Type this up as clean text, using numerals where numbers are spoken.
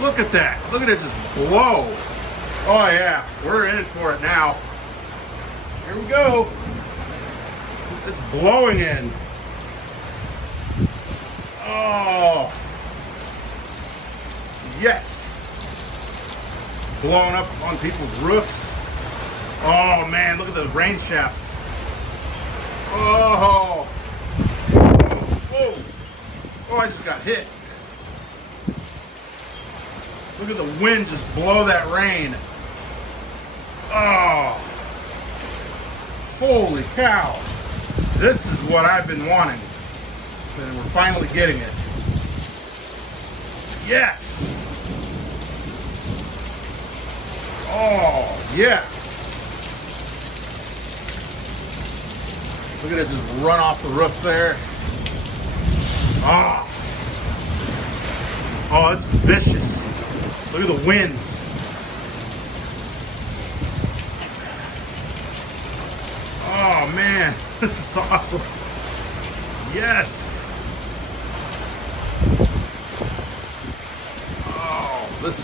Look at that. Look at it just blow. Oh yeah, we're in for it now. Here we go. It's blowing in. Oh. Yes. Blowing up on people's roofs. Oh man, look at the rain shaft. Oh. Whoa. Oh, I just got hit. Look at the wind just blow that rain. Oh. Holy cow. This is what I've been wanting. And we're finally getting it. Yes. Oh, yeah. Look at it just run off the roof there. Oh. Oh, it's vicious. Look at the winds. Oh man, this is awesome. Yes.